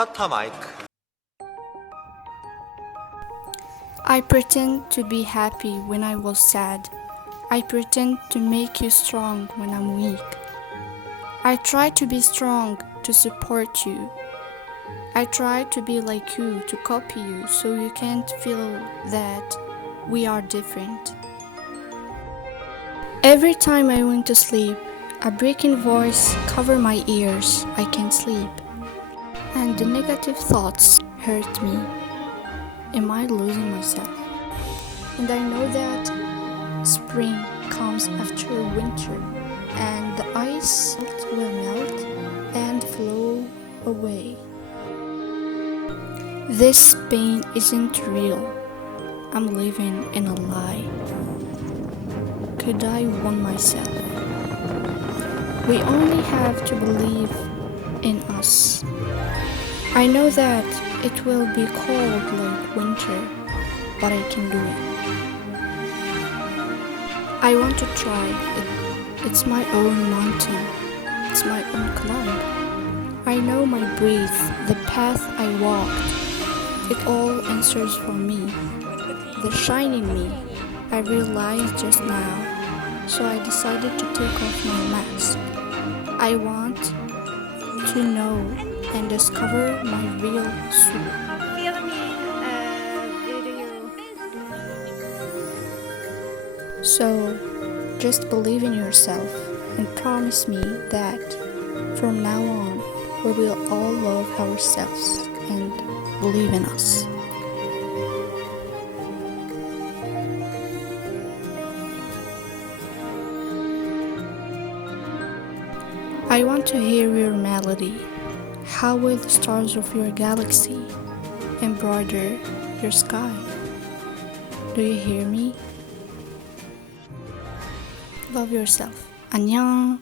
타타 마이크. I pretend to be happy when I was sad. I pretend to make you strong when I'm weak. I try to be strong to support you. I try to be like you, to copy you, so you can't feel that we are different. Every time I went to sleep, a breaking voice covered my ears. I can't sleep. And the negative thoughts hurt me. Am I losing myself? And I know that spring comes after winter, and the ice will melt and flow away. This pain isn't real. I'm living in a lie. Could I warn myself? We only have to believe in us. I know that it will be cold like winter, but I can do it. I want to try it. It's my own mountain. It's my own climb. I know my breath, the path I walked. It all answers for me. The shine in me, I realized just now, so I decided to take off my mask. I want to know and discover my real soul. Filming video. So, just believe in yourself and promise me that from now on, we will all love ourselves and believe in us. I want to hear your melody. How will the stars of your galaxy embroider your sky? Do you hear me? Love yourself. 안녕.